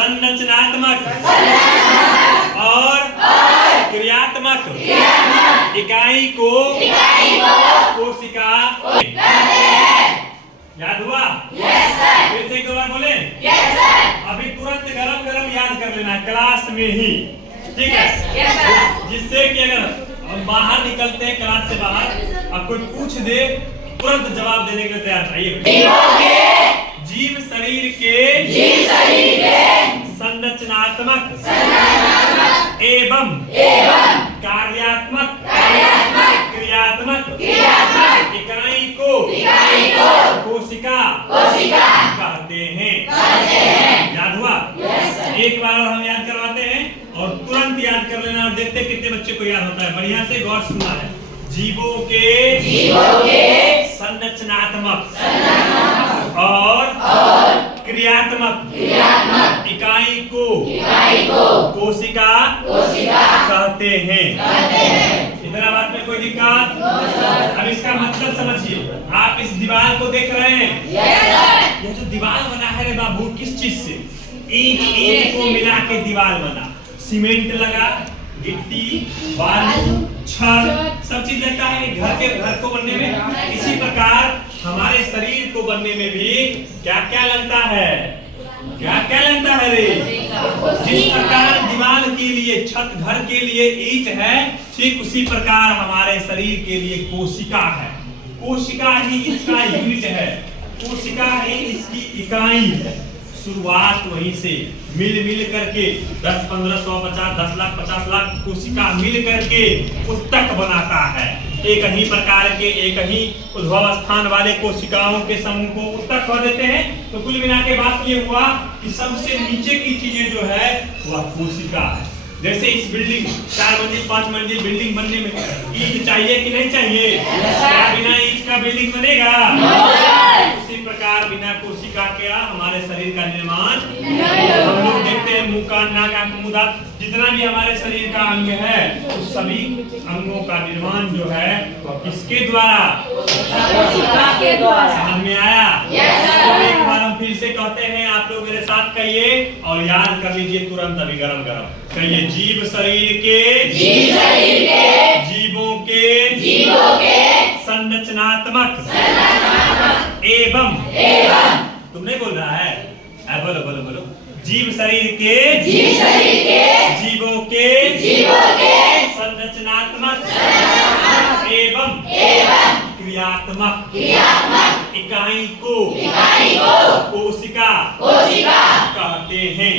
संरचनात्मक और क्रियात्मक इकाई को कोशिका याद हुआ? फिर से एक बार बोले। अभी तुरंत गरम गरम याद कर लेना क्लास में ही, ठीक है? जिससे कि अगर हम बाहर निकलते हैं क्लास से बाहर, अब कोई पूछ दे तुरंत जवाब देने के लिए तैयार चाहिए। जीव शरीर के संरचनात्मक एवं कार्यात्मक क्रियात्मक इकाई को कोशिका कहते हैं। याद हुआ? एक बार और हम याद करवाते हैं और तुरंत याद कर लेना और देखते कितने बच्चे को याद होता है। बढ़िया से गौर सुनना है। जीवों के संरचनात्मक और क्रियात्मक इकाई को कोशिका कहते हैं। इतना बात में कोई दिक्कत? अब इसका मतलब समझिए। आप इस दीवार को देख रहे हैं? यह जो दीवार बना है रे बाबू, किस चीज से? ईंट को मिला के दीवार बना। सीमेंट लगा, गिट्टी, बालू, छड़, सब चीज लगता है घर को बनने में। इसी प्रकार हमारे शरीर को बनने में भी क्या क्या लगता है? क्या लगता है रे? जिस प्रकार दीवार के लिए, छत घर के लिए ईंट है, ठीक उसी प्रकार हमारे शरीर के लिए कोशिका है। कोशिका ही इसका यूनिट है, कोशिका ही इसकी इकाई है। शुरुआत वहीं से मिल करके 10, 15, 100, 50, 10 लाख, 50 लाख कोशिका मिल करके उत्तक बनाता है। एक ही प्रकार के एक ही उद्भव स्थान वाले कोशिकाओं के समूह को उत्तक कह देते हैं। तो कुल मिला के बात ये हुआ कि सबसे नीचे की चीजें जो है वह कोशिका है। जैसे इस बिल्डिंग 4 मंजिल 5 मंजिल बिल्डिंग बनने में ईंट चाहिए कि नहीं चाहिए? क्या बिना ईंट का बिल्डिंग बनेगा? उसी प्रकार बिना कोशिका के हमारे शरीर का निर्माण। हम लोग देखते हैं मुंह का, नाक, आंख, मुंह, दांत, जितना भी हमारे शरीर का अंग है उस सभी अंगों का निर्माण जो है वह किसके द्वारा? समझ में आया? तो एक बार हम फिर से कहते हैं, आप लोग मेरे साथ कहिए और याद कर लीजिए तुरंत अभी गरम गरम। कहिए जीव शरीर के जीवों के संरचनात्मक एवं तुम नहीं बोल रहा है? बोलो। जीव शरीर के जीवों के संरचनात्मक एवं क्रियात्मक इकाई को कोशिका कहते हैं।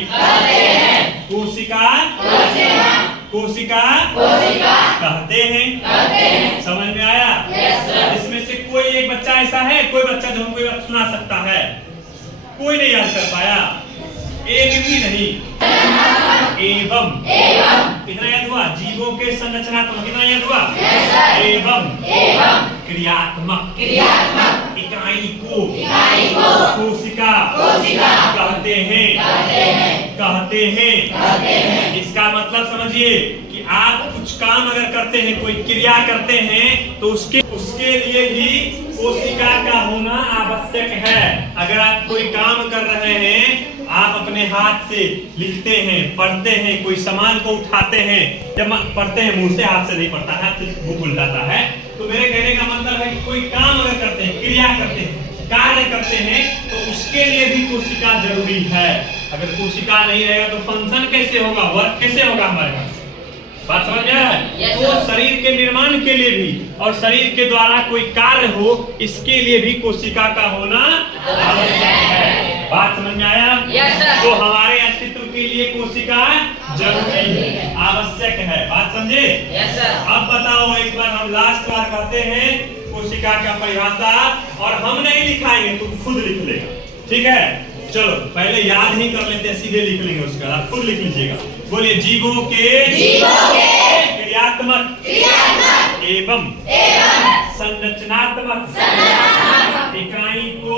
कोशिका कहते हैं। समझ में आया? इसमें से कोई एक बच्चा ऐसा है, कोई बच्चा जो हमको बात सुना सकता है? कोई नहीं याद कर पाया? एक भी नहीं। एवं कितना याद हुआ? जीवों के संरचनात्मक कितना याद हुआ? एवं क्रियात्मक इकाई को कोशिका कहते हैं। इसका मतलब समझिए कि आप कुछ काम अगर करते हैं, कोई क्रिया करते हैं, तो उसके लिए भी कोशिका का होना आवश्यक है। अगर आप कोई काम कर रहे हैं, आप अपने हाथ से लिखते हैं, पढ़ते हैं, कोई सामान को उठाते हैं, जब पढ़ते हैं मुंह से, हाथ से नहीं पढ़ता है, तो मुंह उल्टाता है। तो मेरे कहने का मतलब है कि कोई काम अगर करते हैं, क्रिया करते हैं, कार्य करते हैं, तो उसके लिए भी कोशिका जरूरी है। अगर कोशिका नहीं रहेगा तो फंक्शन कैसे होगा, वर्क कैसे होगा हमारे पास? बात समझ में आ रहा है? तो शरीर के निर्माण के लिए भी और शरीर के द्वारा कोई कार्य हो, इसके लिए भी कोशिका का होना आवश्यक है। बात समझ में आया? तो हमारे अस्तित्व के लिए कोशिका जरूरी है, आवश्यक है। बात समझे? अब बताओ, एक बार हम लास्ट बार कहते हैं कोशिका का परिभाषा, और हम नहीं लिखाएंगे, तुम खुद लिख लेगा, ठीक है? चलो पहले याद ही कर लेते हैं, सीधे लिख लेंगे, उसके बाद खुद लिख लीजिएगा। बोलिए जीवों के क्रियात्मक एवं संरचनात्मक इकाई को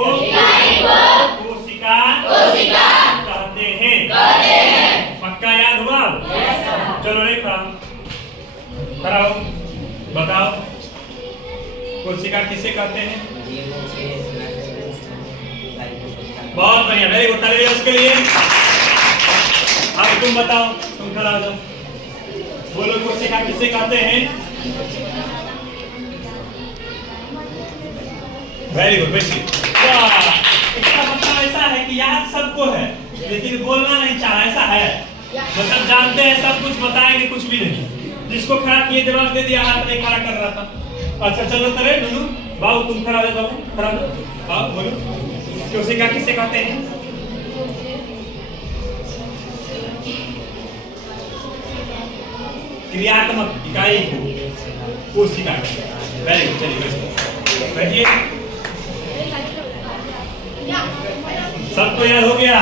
कोशिका कहते हैं। पक्का याद हुआ? चलो रे कराओ, बताओ कोशिका किसे कहते हैं? बहुत बढ़िया, वेरी गुड, ताली उसके लिए। अब तुम बताओ, तुम खड़ा हो जाओ, बोलो कोशिका किसे कहते हैं? वेरी गुड, बैठिए। इसका मतलब ऐसा है कि याद सबको है लेकिन बोलना नहीं चाह, ऐसा है? मतलब जानते हैं सब कुछ, बताएंगे कुछ भी नहीं। जिसको खड़ा किए जवाब दे दिया, हाथ नहीं खड़ा कर रहा था। अच्छा चलो तरे नुनू बाबू तुम खड़ा हो, बाबू खड़ा हो, आओ बोलो कोशिका किसे कहते हैं? क्रियात्मक इकाई को कोशिका। वेरी गुड, चलिए बैठिए। सबको याद हो गया?